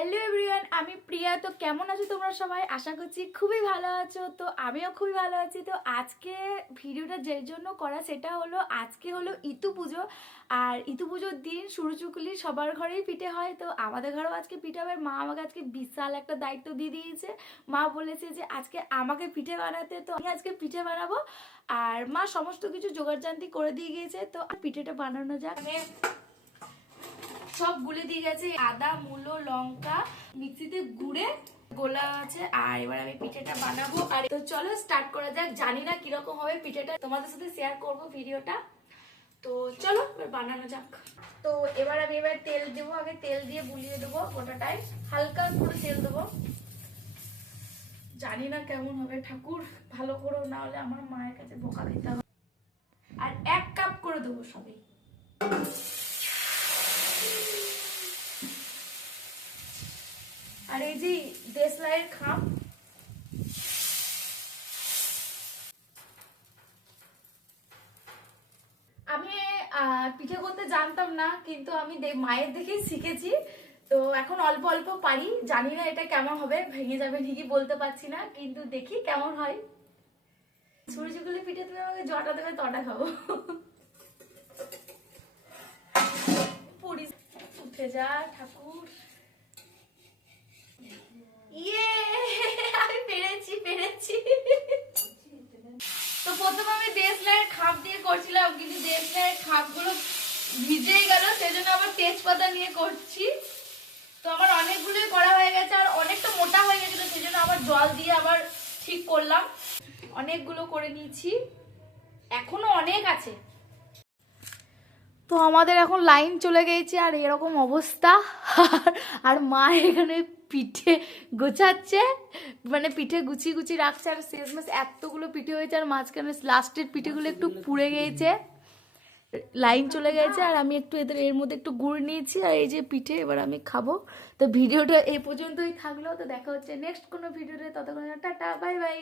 Hello everyone, আমি প্রিয়া। তো কেমন আছো তোমরা সবাই? আশা করছি খুবই ভালো আছো। তো আমিও খুবই ভালো আছি। তো আজকে ভিডিওটা যে জন্য করা সেটা হলো আজকে হলো ইতু পুজো। আর ইতু পুজোর দিন সুরুচুকুলি সবার ঘরেই পিঠে হয়। তো আমাদের ঘরেও আজকে পিঠে হবে। মা আমাকে আজকে বিশাল একটা দায়িত্ব দিয়ে দিয়েছে। মা বলেছে যে আজকে আমাকে পিঠে বানাতে, তো আমি আজকে পিঠে বানাবো। আর মা সমস্ত কিছু জোগাড়জান্তি করে দিয়ে গিয়েছে। তো পিঠেটা বানানো যাক। সব গুলে দিয়ে গেছে, আদা মূলো লঙ্কা মিক্সিতে গুড়ে গোলা আছে। আর এবার আমি পিঠেটা বানাবো। আর তো চলো স্টার্ট করা যাক। জানি না কিরকম হবে পিঠেটা, তোমাদের সাথে শেয়ার করব ভিডিওটা। তো চলো এবার বানানো যাক। তো আমি তেল দেবো। আগে তেল দিয়ে বুলিয়ে দেবো গোটাটাই, হালকা করে তেল দেবো। জানি না কেমন হবে, ঠাকুর ভালো করো, না হলে আমার মায়ের কাছে বোকা খেতে হবে। আর 1 কাপ করে দেবো সবই। আর এই যে দেশলাইয়ের খাম, আমি পিঠে করতে জানতাম না, কিন্তু আমি মায়ের দেখেই শিখেছি। তো এখন অল্প অল্প পারি। জানি না এটা কেমন হবে, ভেঙে যাবে ঠিকই বলতে পারছি না, কিন্তু দেখি কেমন হয়। সূর্যগুলি পিঠে তুমি আমাকে জটা দেবে, তটা খাবো। পুরি উঠে যা ঠাকুর। ইয়ে, আমি পেরেছি। তো প্রথমে আমি দেশলাইয়ের খাপ দিয়ে করছিলাম, কিন্তু দেশলাইয়ের খাপগুলো ভিজেই গেল, সেজন্য আবার তেজপাতা নিয়ে করছি। তো আমার অনেকগুলোই করা হয়ে গেছে, আর অনেকটা মোটা হয়ে গেছিল, সেজন্য আবার জল দিয়ে আবার ঠিক করলাম। অনেকগুলো করে নিয়েছি, এখনো অনেক আছে। তো আমাদের এখন লাইন চলে গেছে, আর এরকম অবস্থা। আর মা এখানে পিঠে গোছাচ্ছে, মানে পিঠে গুছিয়ে গুছিয়ে রাখছে। আর শেষমেশ এতগুলো পিঠে হয়েছে, আর মাঝখানে লাস্টের পিঠেগুলো একটু পুড়ে গিয়েছে। লাইন চলে গেছে, আর আমি একটু এর মধ্যে একটু গুড় নিয়েছি, আর এই যে পিঠে এবার আমি খাবো। তো ভিডিওটা এই পর্যন্তই থাকলো। তো দেখা হচ্ছে নেক্সট কোনো ভিডিওতে, ততক্ষণ টাটা বাই বাই।